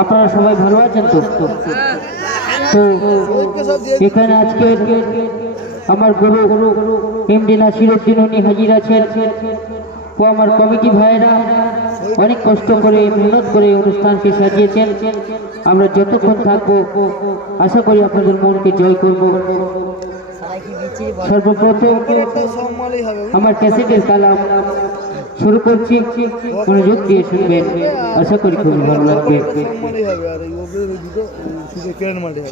আপনারা সবাই ভালো আছেন তো? তো এখানে আজকে আমার গুরু এমডি নাসিরউদ্দিন উনি হাজির আছেন। ও আমার কমিটি ভাইয়েরা অনেক কষ্ট করে মেহনত করে অনুষ্ঠানকে সাজিয়েছেন। আমরা যতক্ষণ থাকব আশা করি আপনাদের মনকে জয় করব। সর্বপ্রথম আমার ক্যাসেটের কালাম শুরু করছি। মনোযোগ দিয়ে শুনবেন। আশা করি খুব ভালো লাগবে। মাটি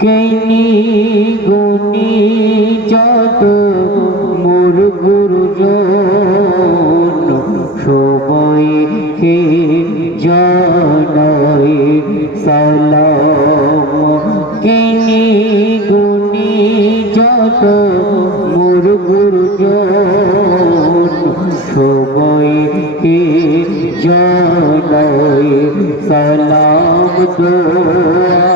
কেন গুণী যত মোর গুরুজন সবাইকে জানাই সালাম। জ্ঞানী গুণী যত মোর গুরুজন সবাইকে জানাই সালাম। দোয়া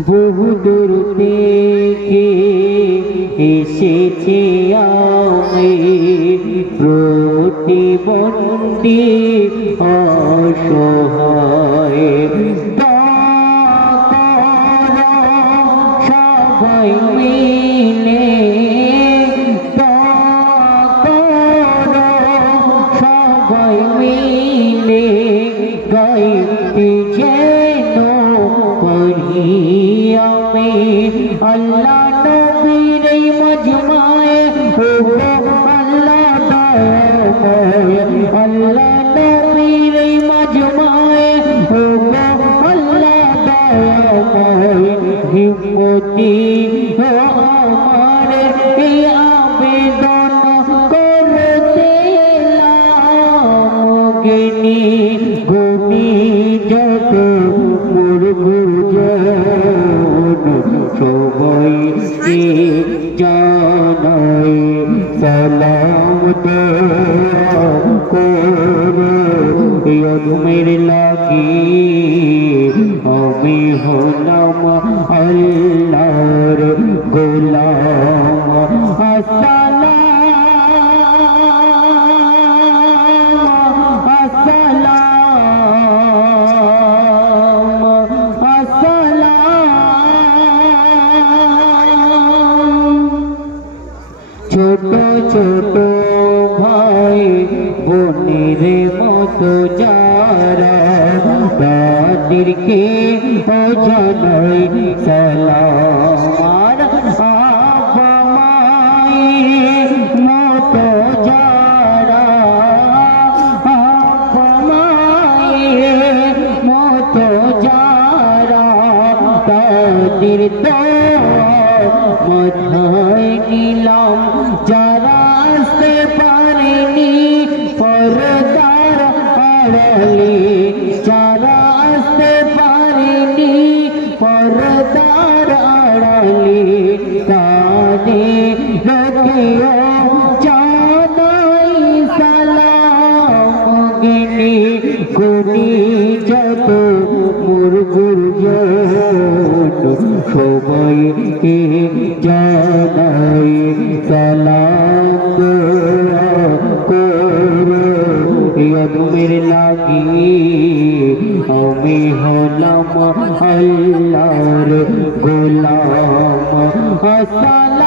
বহু দূর থেকে এসেছে আমি প্রতিবন্ধী অসহায় ও আমার এই আবেদন করতে লাগনি গুনি যত মোর গুরুজন সবাইকে জানাই সালাম লাগি আমি হলাম আল্লাহর গোলাম। আসসালাম আসসালাম আসসালাম ছোট ছোট ভাই বোনের মতো যারা তাদেরকে ও সালাম তাদের তো মাথায় নিলাম যারা আসতে পারেনি, পরদার আড়ালে। যারা আসতে পারেনি, পরদার আড়ালে। তাদের গুনি যত মোর ইয়াদুমের লাগি আমি হলাম আল্লাহর গোলাম। আসসালাম।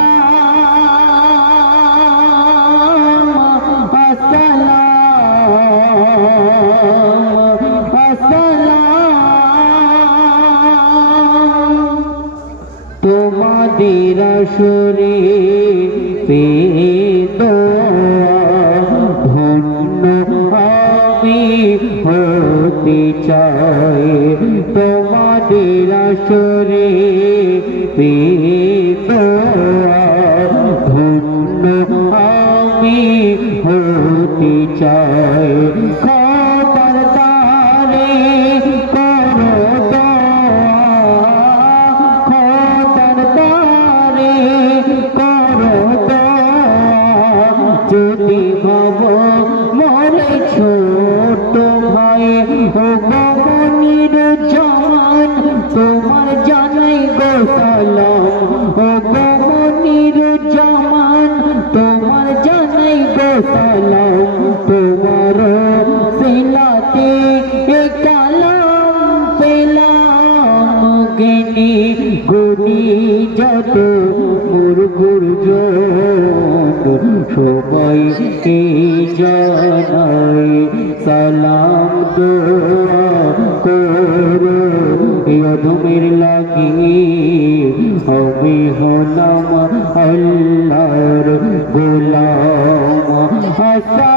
তোমাদের আসরে পেয়ে চাই। তোমাদের আসরে ধন্য সালাম তোমার সিলাতে কালাম পেলাম গেনি গুনি যত মুরগুর সবাই কে জানাই সালাম দোয়া করো। অধমের লাগি আমি হলাম আল্লাহর গোলাম। আসসালাম